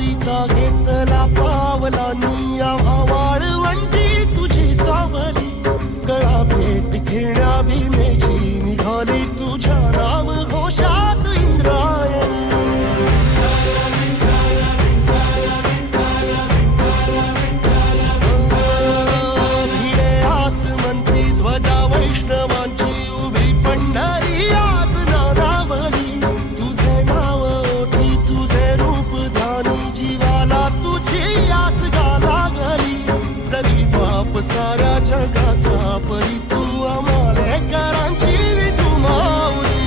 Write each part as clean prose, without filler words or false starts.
वारीचा घेतला पावला निया वाळवंटी तुझी सावली गळा भेट घेण्या भीमेची निघाली तुझ्या नाम घोषात इंद्रायणी भिडे आसमंती ध्वजा वैष्णवांची उभी पंढरी आज नादावली तुझे नाव ओठी तुझे रूप ध्यानी जीवाला तुझी आस लागली जरी बाप साऱ्या जगाचा परी तू आमालेकरांची विठू माऊली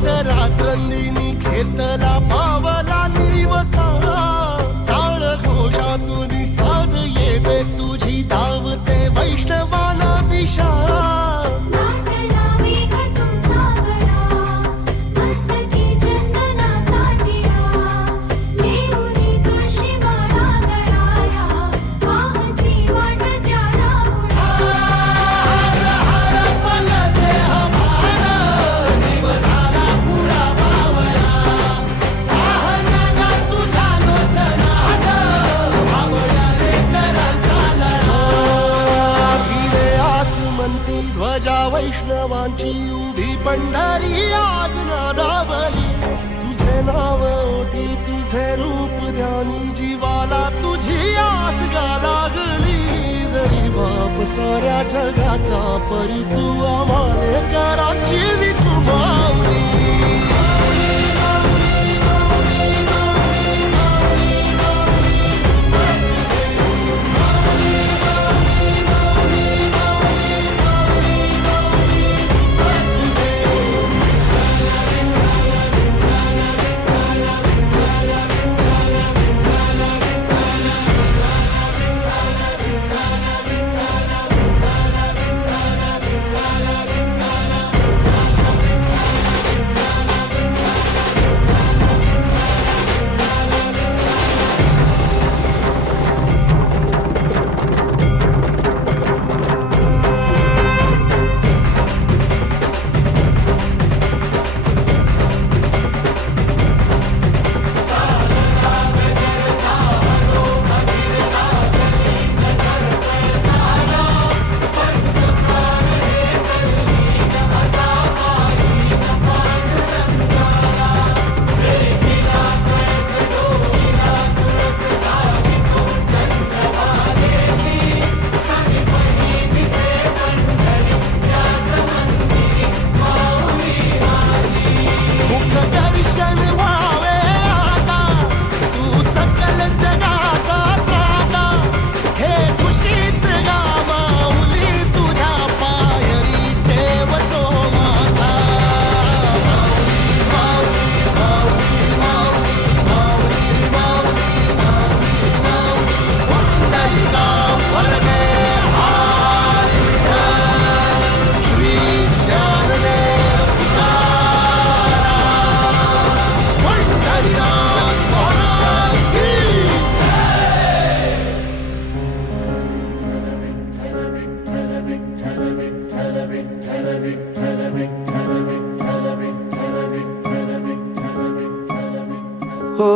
रात्रंदिनी घेतला पावला दिवसा टाळ घोषातून साध येते तुझी धावते वैष्णवाला दिशा ध्वजा वैष्णवांची उभी पंढरी आज नादावली तुझे नाव ओठी तुझे रूप ध्यानी जीवाला तुझी आस लागली जरी बाप साऱ्या जगाचा परी तू आमालेकरांची विठू माऊली हो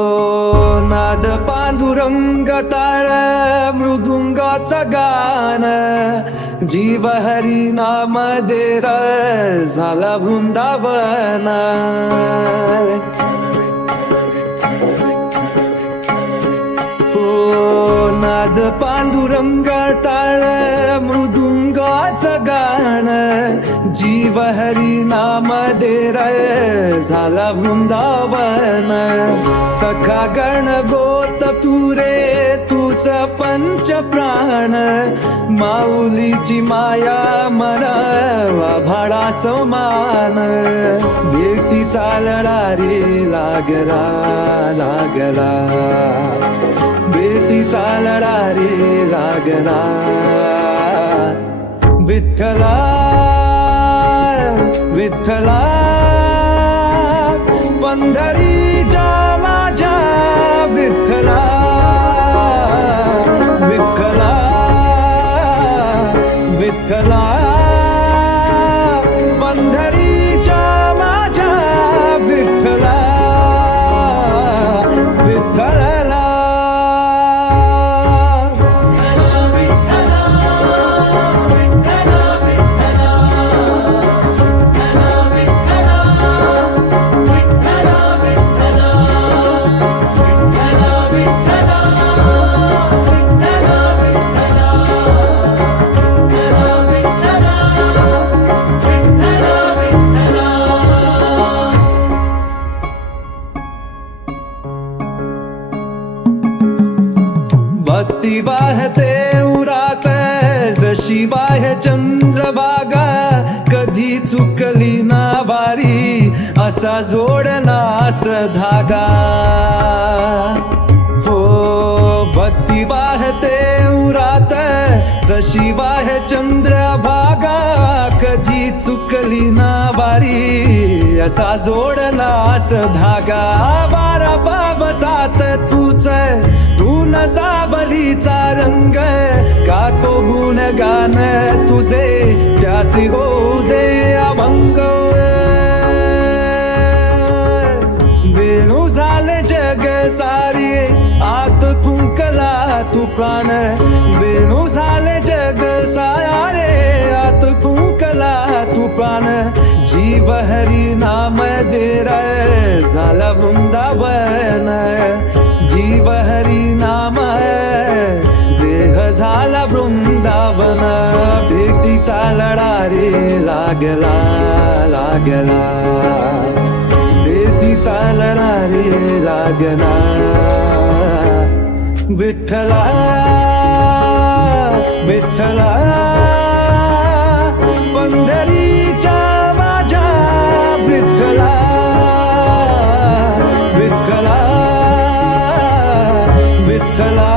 नाद पांडुरंग ताळ मृदुंगाचं गाण जीव हरी नाम देर झाला वृंदावन हो नाद पांडुरंग टाळ मृदुंगाचं गाण जीव हरी नाम देर झाला वृंदावन सखा गण गोत तू रे तू तूच पंच प्राण माऊलीची माया मना भाडा समान भेटीचा लढा रे लागला लागला भेटीचा लढा रे लागला विठ्ठला विठ्ठला पंढरीच्या माझ्या विठ्ठला विठ्ठला विठ्ठला पंढरीच्या माझ्या विठ्ठला विठ्ठला भक्ती वाहते उरात जशी बाह्य चंद्रभागा कधी चुकली ना वारी असा जोडनास धागा हो भक्ती वाहते उरात जशी बाह्य चंद्रभागा कधी चुकली ना वारी असा जोडनास धागा बारा बाबसात तूच तू सावलीचा रंग का तो गुणगान तुझे त्याची होऊ दे अभंग वेणू झाले जग सारी आत फुंकला तू प्राण वेणू झाले जग सारे आत फुंकला तू प्राण जीव हरी नाम दे रे झाला वृंदावन जीव हरी नाम देह झाला वृंदावन भेटीचा लढा रे लागला लागला भेटीचा लढा रे लागला विठ्ठला विठ्ठला पंढरीच्या माझ्या विठ्ठला विठ्ठला विठ्ठला